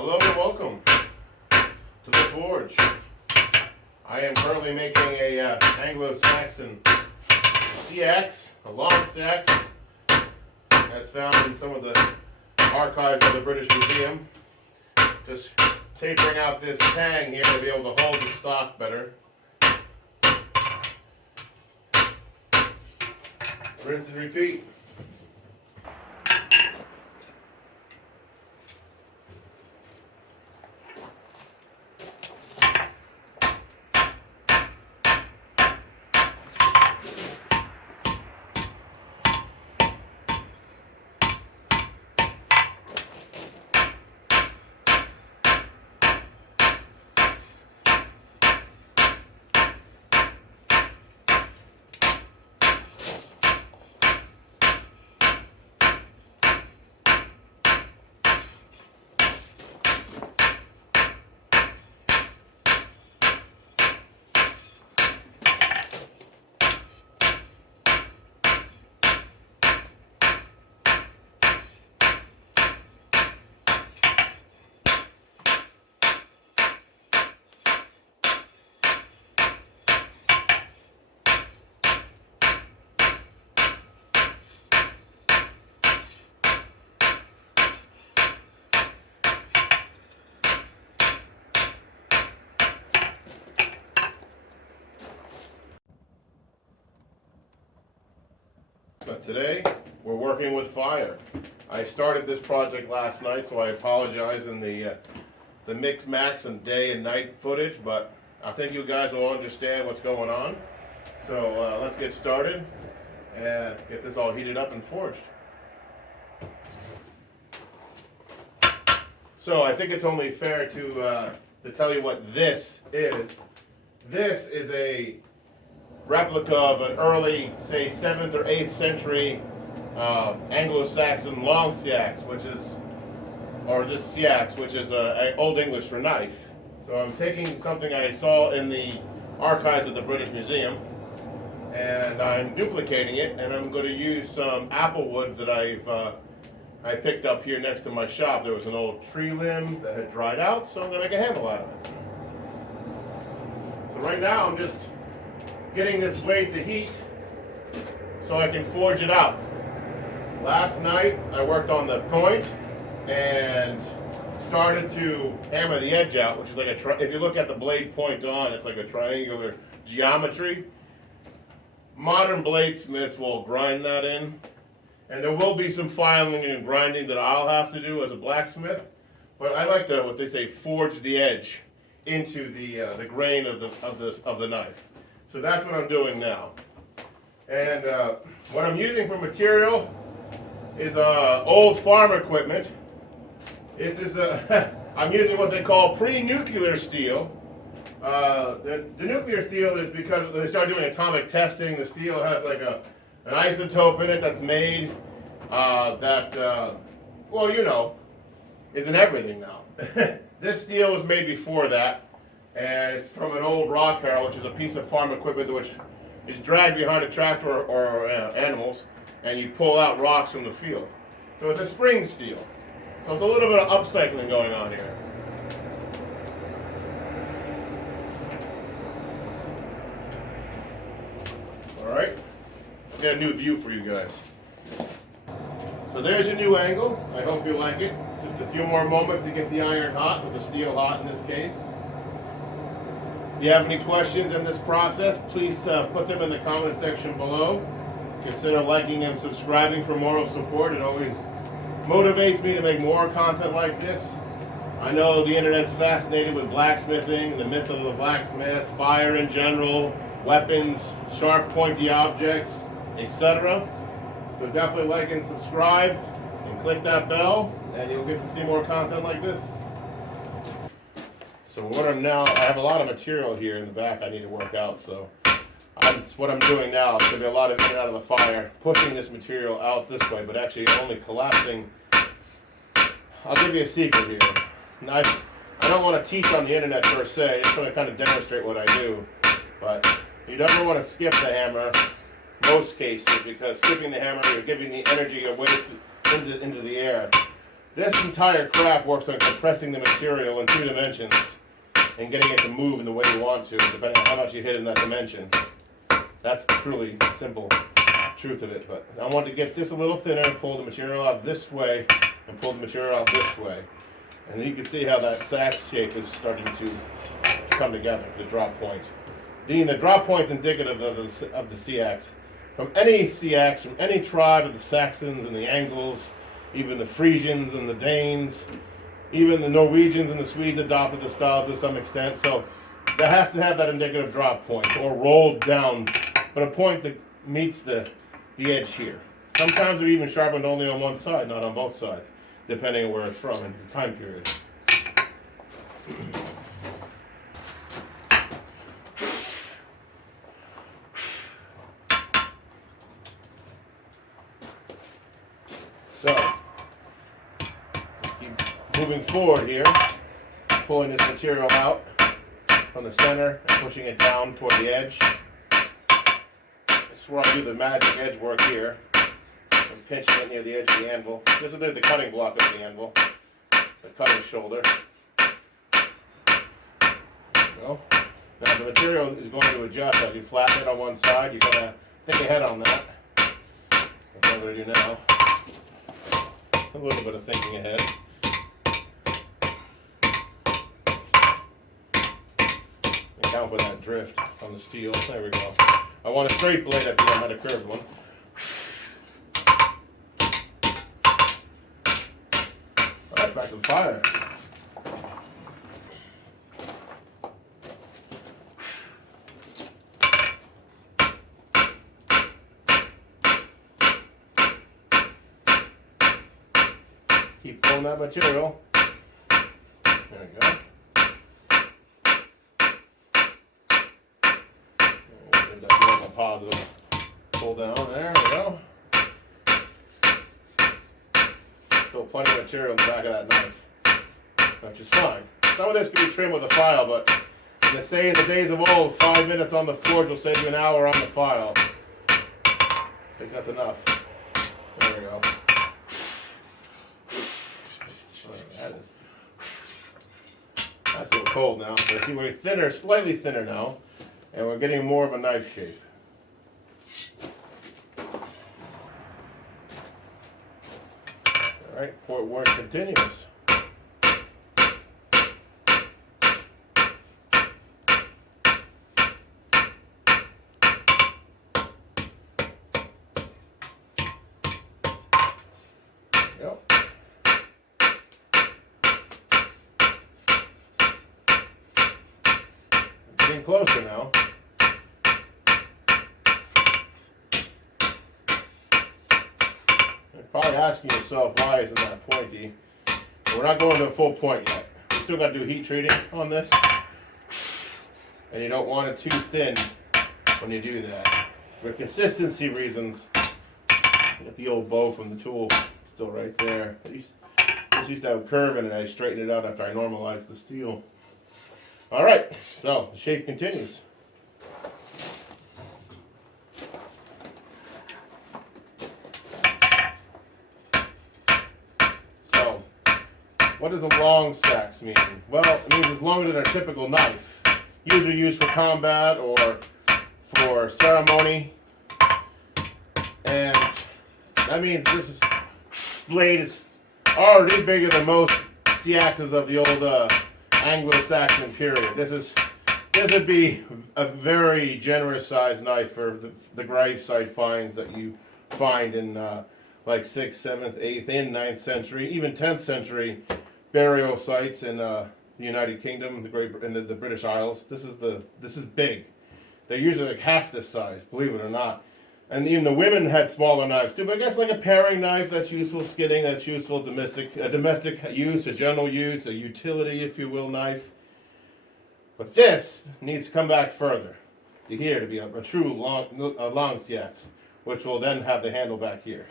Hello and welcome to the Forge. I am currently making a Anglo-Saxon Seax, a Langseax, as found in some of the archives of the British Museum. Just tapering out this tang here to be able to hold the stock better. Rinse and repeat. But today, we're working with fire. I started this project last night, so I apologize in the mix max and day and night footage, but I think you guys will understand what's going on. So let's get started and get this all heated up and forged. So I think it's only fair to tell you what this is. This is a replica of an early, say, 7th or 8th century Anglo-Saxon Langseax, which is, or this Seax, which is Old English for knife. So I'm taking something I saw in the archives of the British Museum, and I'm duplicating it, and I'm going to use some apple wood that I picked up here next to my shop. There was an old tree limb that had dried out, so I'm going to make a handle out of it. So right now I'm just getting this blade to heat so I can forge it out. Last night I worked on the point and started to hammer the edge out, which is like if you look at the blade point on, it's like a triangular geometry. Modern bladesmiths will grind that in, and there will be some filing and grinding that I'll have to do as a blacksmith, but I like to, what they say, forge the edge into the grain of the knife. So that's what I'm doing now. And what I'm using for material is old farm equipment. This is I'm using what they call pre-nuclear steel. The nuclear steel is because when they started doing atomic testing, the steel has like an isotope in it that's made well, you know, is in everything now. This steel was made before that. And it's from an old rock harrow, which is a piece of farm equipment which is dragged behind a tractor or animals, and you pull out rocks from the field. So it's a spring steel. So it's a little bit of upcycling going on here. All right, let's get a new view for you guys. So there's your new angle. I hope you like it. Just a few more moments to get the iron hot, with the steel hot in this case. If you have any questions in this process, please put them in the comment section below. Consider liking and subscribing for moral support. It always motivates me to make more content like this. I know the internet's fascinated with blacksmithing, the myth of the blacksmith, fire in general, weapons, sharp pointy objects, etc. So definitely like and subscribe and click that bell, and you'll get to see more content like this. So I have a lot of material here in the back I need to work out, so what I'm doing now is going to be a lot of in and out of the fire, pushing this material out this way, but actually only collapsing. I'll give you a secret here. I don't want to teach on the internet per se, just want to kind of demonstrate what I do, but you never want to skip the hammer, most cases, because skipping the hammer, you're giving the energy away into the air. This entire craft works on compressing the material in 2 dimensions and getting it to move in the way you want to, depending on how much you hit in that dimension. That's the truly simple truth of it. But I want to get this a little thinner, pull the material out this way, and pull the material out this way. And then you can see how that sax shape is starting to come together, the drop point. The drop point is indicative of the Seax. From any Seax, from any tribe of the Saxons and the Angles, even the Frisians and the Danes, even the Norwegians and the Swedes adopted the style to some extent. So that has to have that indicative drop point, or rolled down, but a point that meets the edge here. Sometimes they're even sharpened only on one side, not on both sides, depending on where it's from and the time period. So, keep moving forward here, pulling this material out from the center and pushing it down toward the edge. This is where I do the magic edge work here. I'm pinching it near the edge of the anvil. This is the cutting block of the anvil, the cutting shoulder. There we go. Now the material is going to adjust as you flatten it on one side. You've got to think ahead on that. That's what I'm going to do now. A little bit of thinking ahead. Account for that drift on the steel. There we go. I want a straight blade at the end, not a curved one. Alright, back to the fire. Keep pulling that material. There we go. Give that more of a positive pull down. There we go. Still plenty of material in the back of that knife, which is fine. Some of this can be trimmed with a file, but in the days of old, 5 minutes on the forge will save you an hour on the file. I think that's enough. There we go. That's a little cold now. So see, we're thinner, slightly thinner now, and we're getting more of a knife shape. All right, port work continues. Yep. Getting closer now. You're probably asking yourself, why isn't that pointy? We're not going to a full point yet. We still got to do heat treating on this. And you don't want it too thin when you do that. For consistency reasons, get the old bow from the tool still right there. This used to have a curve in it, and I straightened it out after I normalized the steel. All right, so the shape continues. So, what does a Langseax mean? Well, it means it's longer than a typical knife. Usually used for combat or for ceremony. And that means this blade is already bigger than most Seaxes of the old Anglo-Saxon period. This would be a very generous sized knife for the grave site finds that you find in like 6th, 7th, 8th, and 9th century, even 10th century burial sites in the United Kingdom, the British Isles. This is big. They're usually like half this size, believe it or not. And even the women had smaller knives too, but I guess like a paring knife, that's useful skinning, that's useful domestic use, a general use, a utility, if you will, knife. But this needs to come back further to here to be a true Langseax, which will then have the handle back here.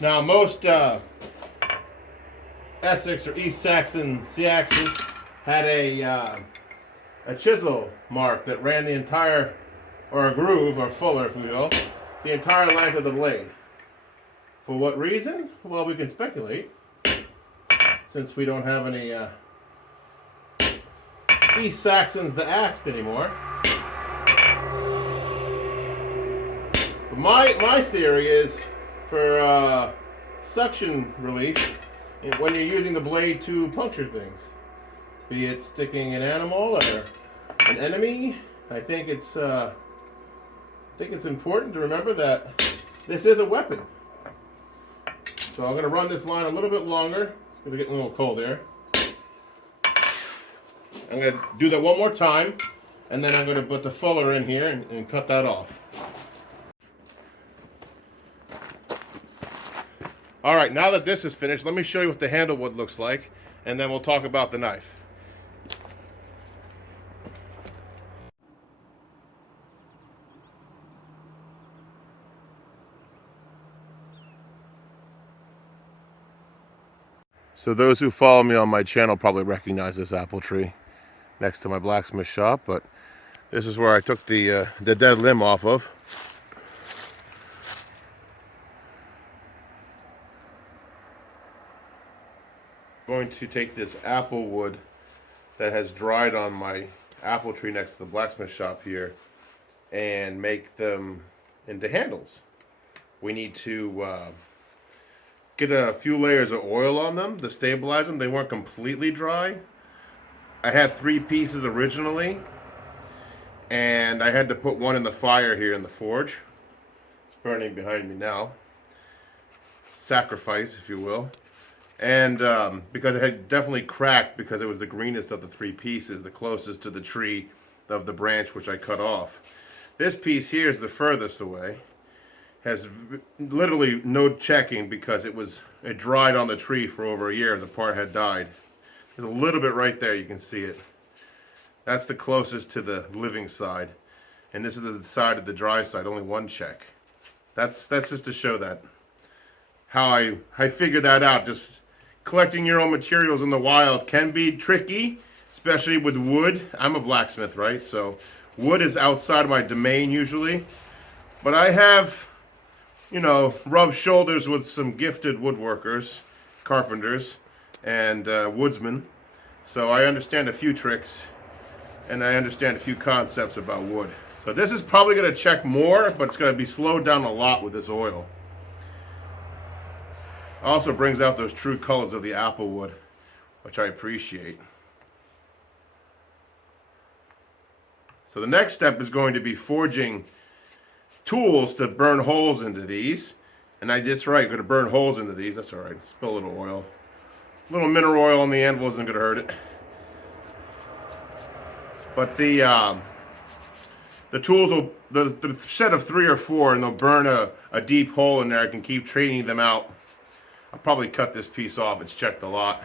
Now most Essex or East Saxon Seaxes had a chisel mark that ran the entire, or a groove, or fuller if we will, the entire length of the blade. For what reason? Well, we can speculate, since we don't have any East Saxons to ask anymore. But my theory is for suction relief when you're using the blade to puncture things, be it sticking an animal or an enemy. I think it's important to remember that this is a weapon. So I'm going to run this line a little bit longer. It's going to get a little cold there. I'm going to do that one more time, and then I'm going to put the fuller in here and cut that off. All right, now that this is finished, let me show you what the handle wood looks like, and then we'll talk about the knife. So those who follow me on my channel probably recognize this apple tree next to my blacksmith shop, but this is where I took the dead limb off of. I'm going to take this apple wood that has dried on my apple tree next to the blacksmith shop here and make them into handles. We need to get a few layers of oil on them to stabilize them. They weren't completely dry. I had 3 pieces originally, and I had to put one in the fire here in the forge. It's burning behind me now. Sacrifice, if you will. And because it had definitely cracked because it was the greenest of the 3 pieces, the closest to the tree of the branch which I cut off. This piece here is the furthest away. Has literally no checking because it dried on the tree for over a year. The part had died. There's a little bit right there, you can see it. That's the closest to the living side. And this is the side of the dry side, only 1 check. That's just to show that. How I figured that out. Just collecting your own materials in the wild can be tricky, especially with wood. I'm a blacksmith, right? So wood is outside of my domain usually. But I have, rubbed shoulders with some gifted woodworkers, carpenters, and woodsmen. So I understand a few tricks, and I understand a few concepts about wood. So this is probably going to check more, but it's going to be slowed down a lot with this oil. Also brings out those true colors of the apple wood, which I appreciate. So the next step is going to be forging tools to burn holes into these. And that's right, going to burn holes into these. That's all right. Spill a little oil. A little mineral oil on the anvil isn't going to hurt it. But the tools will, the set of 3 or 4, and they'll burn a deep hole in there. I can keep training them out. I'll probably cut this piece off. It's checked a lot.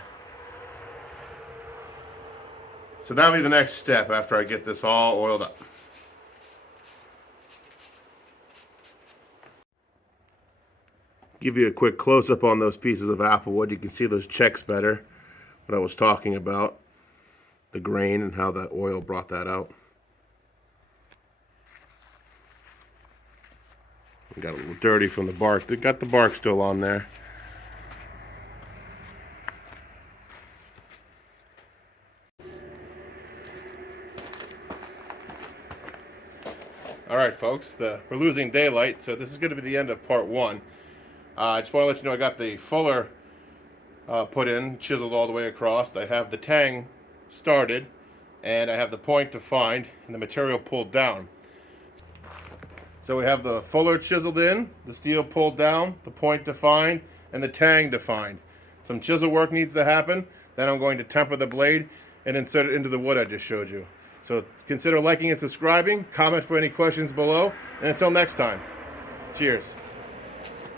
So that'll be the next step after I get this all oiled up. Give you a quick close-up on those pieces of apple wood. You can see those checks better, what I was talking about, the grain and how that oil brought that out. We got a little dirty from the bark. They got the bark still on there. All right, folks, we're losing daylight, so this is going to be the end of part 1. I just want to let you know I got the fuller put in, chiseled all the way across. I have the tang started, and I have the point defined, and the material pulled down. So we have the fuller chiseled in, the steel pulled down, the point defined, and the tang defined. Some chisel work needs to happen. Then I'm going to temper the blade and insert it into the wood I just showed you. So consider liking and subscribing. Comment for any questions below. And until next time, cheers.